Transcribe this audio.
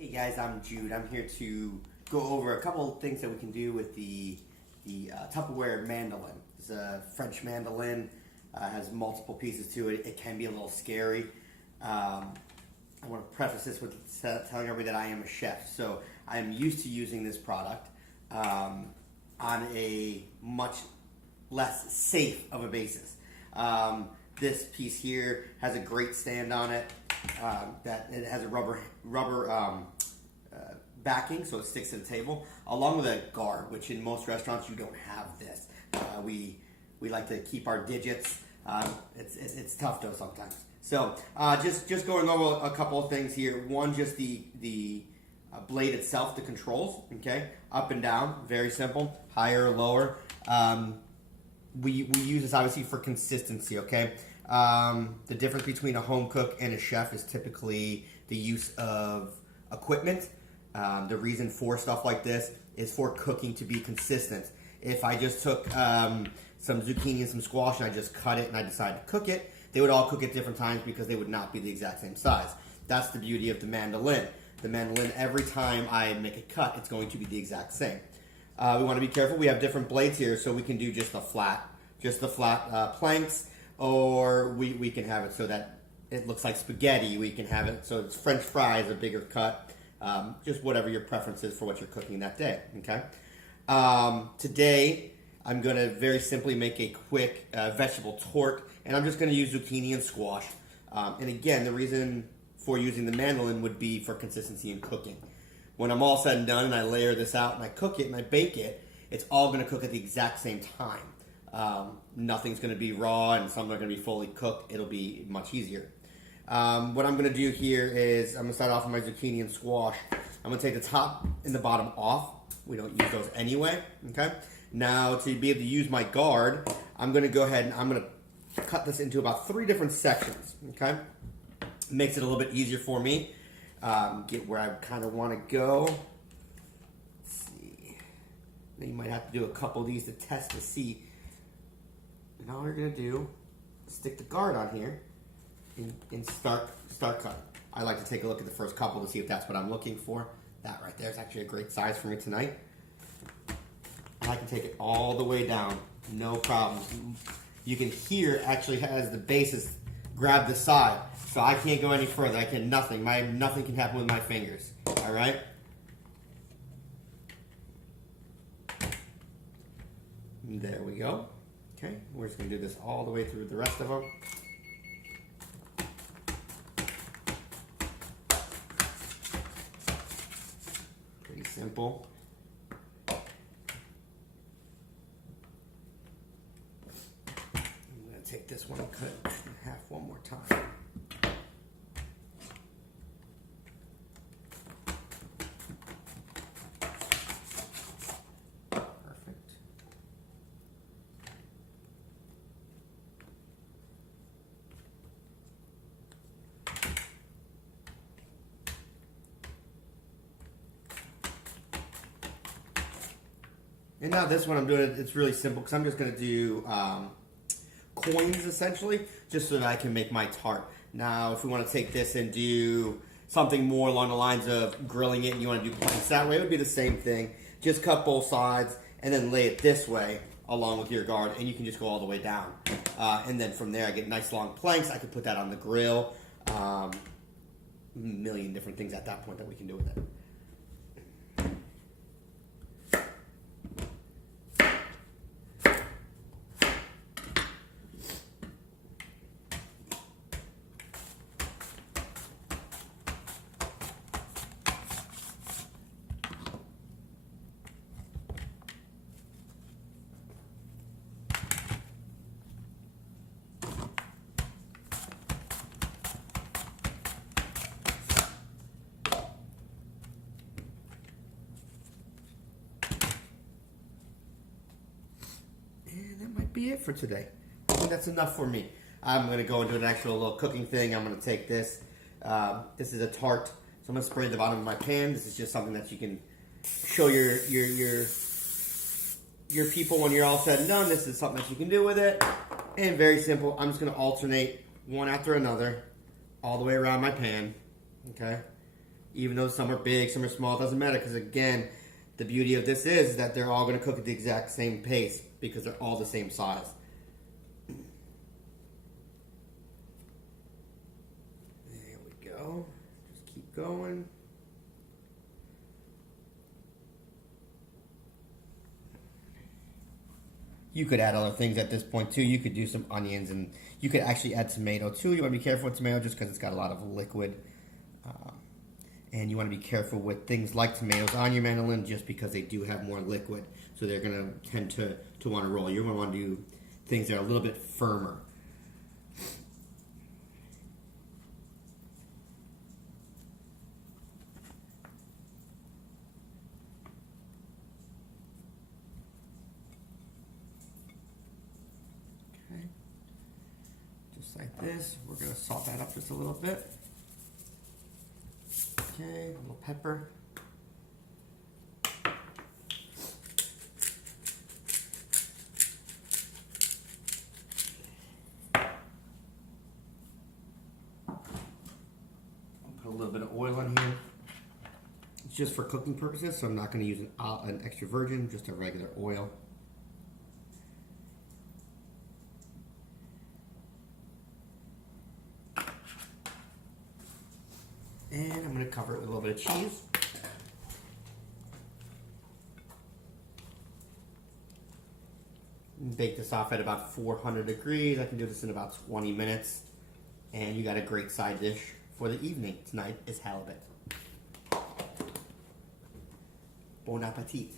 Hey guys, I'm Jude. I'm here to go over a couple of things that we can do with the Tupperware mandolin. It's a French mandolin, has multiple pieces to it. It can be a little scary. I want to preface this with telling everybody that I am a chef, so I am used to using this product on a much less safe of a basis. This piece here has a great stand on it. That it has a rubber backing, so it sticks to the table, along with a guard, which in most restaurants you don't have this. We like to keep our digits. It's tough though sometimes. So just going over a couple of things here. One, just the blade itself, the controls. Okay, up and down, very simple. Higher or lower. We use this obviously for consistency. Okay. The difference between a home cook and a chef is typically the use of equipment. The reason for stuff like this is for cooking to be consistent. If I just took some zucchini and some squash and I just cut it and I decided to cook it, they would all cook at different times because they would not be the exact same size. That's the beauty of the mandolin. The mandolin, every time I make a cut, it's going to be the exact same. We want to be careful. We have different blades here, so we can do just the flat planks. Or we can have it so that it looks like spaghetti. We can have it so it's French fries, a bigger cut. Just whatever your preference is for what you're cooking that day. Okay. Today, I'm going to very simply make a quick vegetable torte. And I'm just going to use zucchini and squash. And again, the reason for using the mandolin would be for consistency in cooking. When I'm all said and done and I layer this out and I cook it and I bake it, it's all going to cook at the exact same time. Nothing's going to be raw and some are going to be fully cooked. It'll be much easier. What I'm going to do here is I'm going to start off with my zucchini and squash. I'm going to take the top and the bottom off. We don't use those anyway. Okay. Now to be able to use my guard, I'm going to go ahead and I'm going to cut this into about 3 different sections. Okay. Makes it a little bit easier for me. Get where I kind of want to go. Let's see. Now you might have to do a couple of these to test to see. And all we're going to do is stick the guard on here and start cutting. I like to take a look at the first couple to see if that's what I'm looking for. That right there is actually a great size for me tonight. And I can take it all the way down, no problem. You can hear actually as the base is grab the side, so I can't go any further. I can nothing. Nothing can happen with my fingers. All right. And there we go. Okay, we're just going to do this all the way through the rest of them. Pretty simple. I'm going to take this one and cut it in half one more time. And now this one I'm doing, it's really simple because I'm just going to do coins essentially, just so that I can make my tart. Now if we want to take this and do something more along the lines of grilling it and you want to do planks that way, it would be the same thing. Just cut both sides and then lay it this way along with your guard and you can just go all the way down. And then from there I get nice long planks. I could put that on the grill. A million different things at that point that we can do with it. Be it for today. I think that's enough for me. I'm going to go into an actual little cooking thing. I'm going to take this. This is a tart, so I'm going to spray the bottom of my pan. This is just something that you can show your people when you're all said and done. This is something that you can do with it, and very simple. I'm just going to alternate one after another all the way around my pan. Okay, Even though some are big, some are small, it doesn't matter because again, the beauty of this is that they're all going to cook at the exact same pace because they're all the same size. There we go. Just keep going. You could add other things at this point too. You could do some onions and you could actually add tomato too. You want to be careful with tomato just because it's got a lot of liquid. And you want to be careful with things like tomatoes on your mandolin just because they do have more liquid. So they're going to tend to want to roll. You're going to want to do things that are a little bit firmer. Okay. Just like this. We're going to salt that up just a little bit. Okay, a little pepper. I'll put a little bit of oil on here. It's just for cooking purposes, so I'm not going to use an extra virgin, just a regular oil. And I'm going to cover it with a little bit of cheese. Bake this off at about 400 degrees. I can do this in about 20 minutes. And you got a great side dish for the evening. Tonight is halibut. Bon appetit.